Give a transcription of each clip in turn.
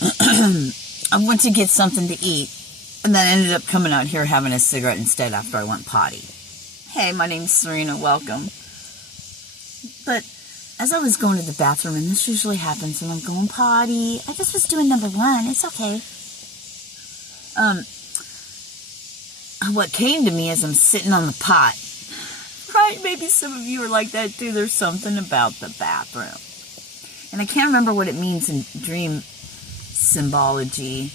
I went to get something to eat, and then ended up coming out here having a cigarette instead after I went potty. Hey, my name's Sirena, welcome. But as I was going to the bathroom, and this usually happens when I'm going potty, I just was doing number one, it's okay. What came to me as I'm sitting on the pot, right, maybe some of you are like that too, there's something about the bathroom. And I can't remember what it means in dream symbology,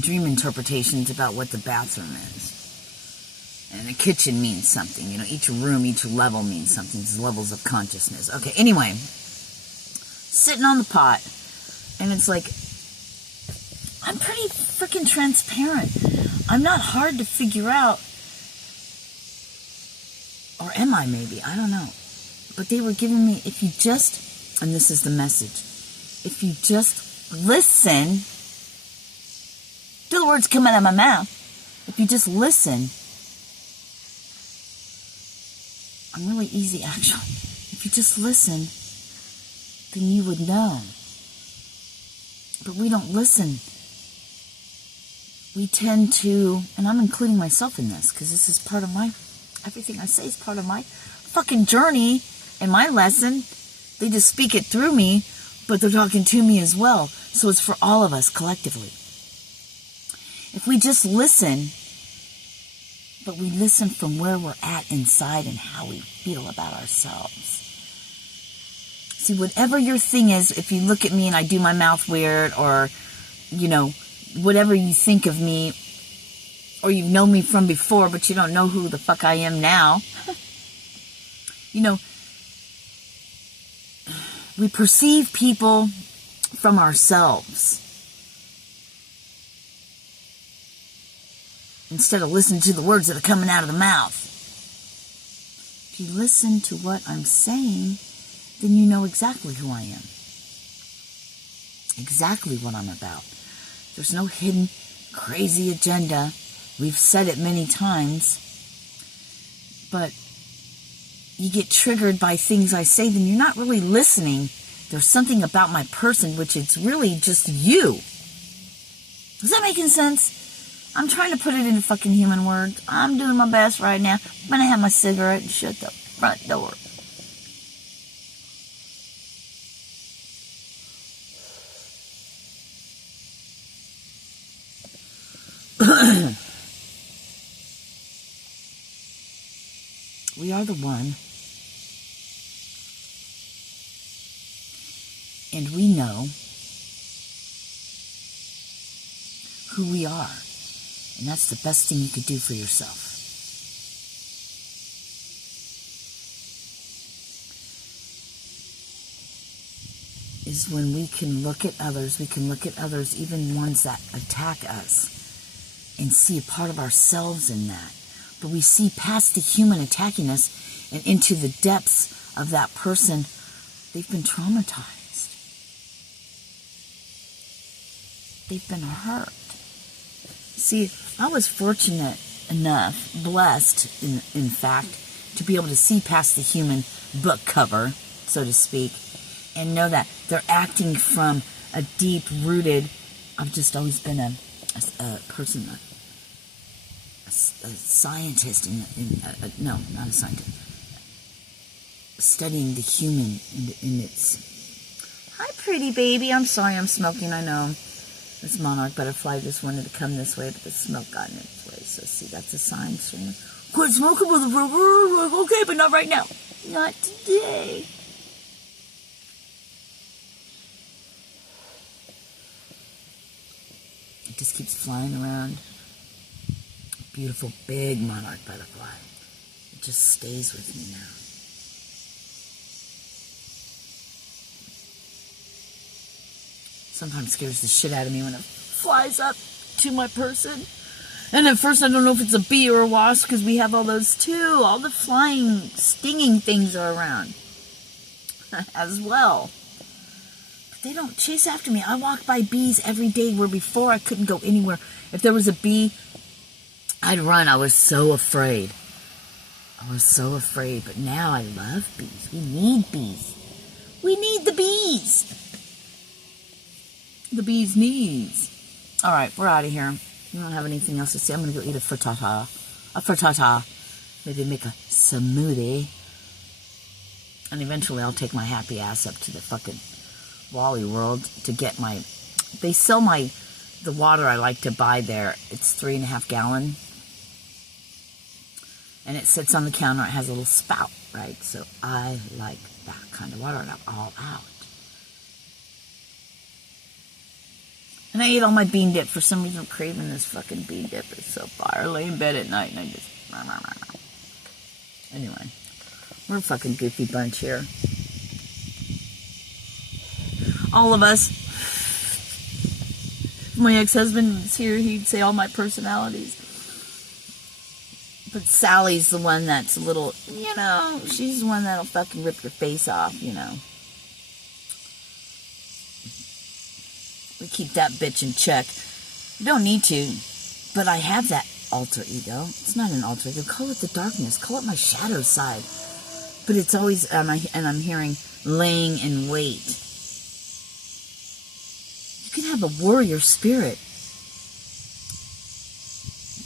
dream interpretations about what the bathroom is. And the kitchen means something, you know, each room, each level means something, it's levels of consciousness. Okay, anyway, sitting on the pot, and it's like, I'm pretty freaking transparent. I'm not hard to figure out. Or am I maybe? I don't know. But they were giving me, if you just, and this is the message, if you just listen to the words come out of my mouth, if you just listen, I'm really easy actually. If you just listen, then you would know. But we don't listen. We tend to, and I'm including myself in this, because this is part of my, everything I say is part of my fucking journey and my lesson. They just speak it through me, but they're talking to me as well. So it's for all of us collectively. If we just listen, but we listen from where we're at inside and how we feel about ourselves. See, whatever your thing is, if you look at me and I do my mouth weird, or, you know, whatever you think of me, or you've known me from before, but you don't know who the fuck I am now. You know, we perceive people from ourselves instead of listening to the words that are coming out of the mouth. If you listen to what I'm saying, then you know exactly who I am. Exactly what I'm about. There's no hidden, crazy agenda. We've said it many times. But you get triggered by things I say, then you're not really listening. There's something about my person, which it's really just you. Is that making sense? I'm trying to put it into fucking human words. I'm doing my best right now. I'm going to have my cigarette and shut the front door. We are the one. And we know who we are. And that's the best thing you could do for yourself. Is when we can look at others, even ones that attack us, and see a part of ourselves in that. But we see past the human attacking us and into the depths of that person. They've been traumatized. They've been hurt. See, I was fortunate enough, blessed, in fact, to be able to see past the human book cover, so to speak, and know that they're acting from a deep-rooted, I've just always been a person, a scientist, no, not a scientist, studying the human in its, hi pretty baby, I'm sorry I'm smoking, I know. This monarch butterfly just wanted to come this way, but the smoke got in its way. So see, that's a sign. Quit smoking, motherfucker. Okay, but not right now. Not today. It just keeps flying around. Beautiful big monarch butterfly. It just stays with me now. Sometimes scares the shit out of me when it flies up to my person. And at first I don't know if it's a bee or a wasp, because we have all those too. All the flying, stinging things are around as well. But they don't chase after me. I walk by bees every day where before I couldn't go anywhere. If there was a bee, I'd run. I was so afraid. But now I love bees. We need bees. We need the bees. The bees' knees. All right, we're out of here. We don't have anything else to say. I'm going to go eat a frittata. Maybe make a smoothie. And eventually I'll take my happy ass up to the fucking Wally World to get my... They sell the water I like to buy there. It's 3.5 gallon. And it sits on the counter. It has a little spout, right? So I like that kind of water, and I'm all out. And I ate all my bean dip. For some reason, I'm craving this fucking bean dip. It's so fire. I lay in bed at night, and I just... Anyway, we're a fucking goofy bunch here. All of us. If my ex-husband was here, he'd say all my personalities. But Sally's the one that's a little, she's the one that'll fucking rip your face off, We keep that bitch in check. You don't need to, but I have that alter ego. It's not an alter ego. Call it the darkness. Call it my shadow side. But it's always, and I'm hearing laying in wait. You can have a warrior spirit,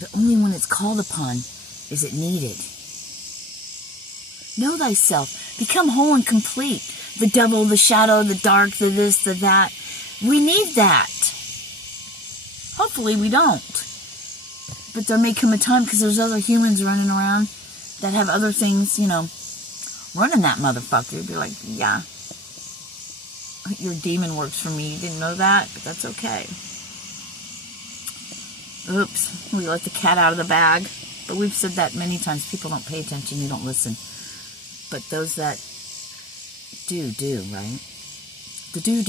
but only when it's called upon is it needed. Know thyself. Become whole and complete. The devil, the shadow, the dark, the this, the that. We need that. Hopefully we don't. But there may come a time, because there's other humans running around that have other things, running that motherfucker. You'd be like, yeah, your demon works for me. You didn't know that, but that's okay. Oops, we let the cat out of the bag. But we've said that many times. People don't pay attention, they don't listen. But those that do, right? The do.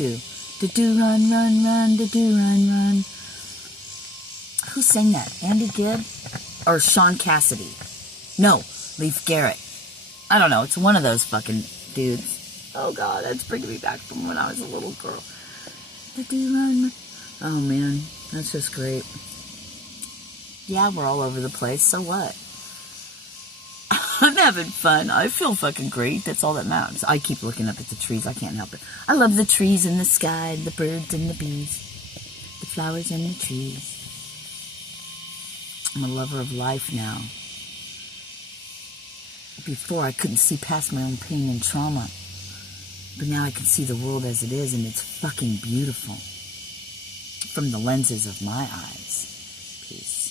The do run, the do run. Who sang that? Andy Gibb? Or Sean Cassidy? No, Leif Garrett. I don't know, it's one of those fucking dudes. Oh God, that's bringing me back from when I was a little girl. The do run. Oh man, that's just great. Yeah, we're all over the place, so what? I'm having fun. I feel fucking great. That's all that matters. I keep looking up at the trees. I can't help it. I love the trees and the sky, the birds and the bees, the flowers and the trees. I'm a lover of life now. Before, I couldn't see past my own pain and trauma. But now I can see the world as it is, and it's fucking beautiful. From the lenses of my eyes. Peace.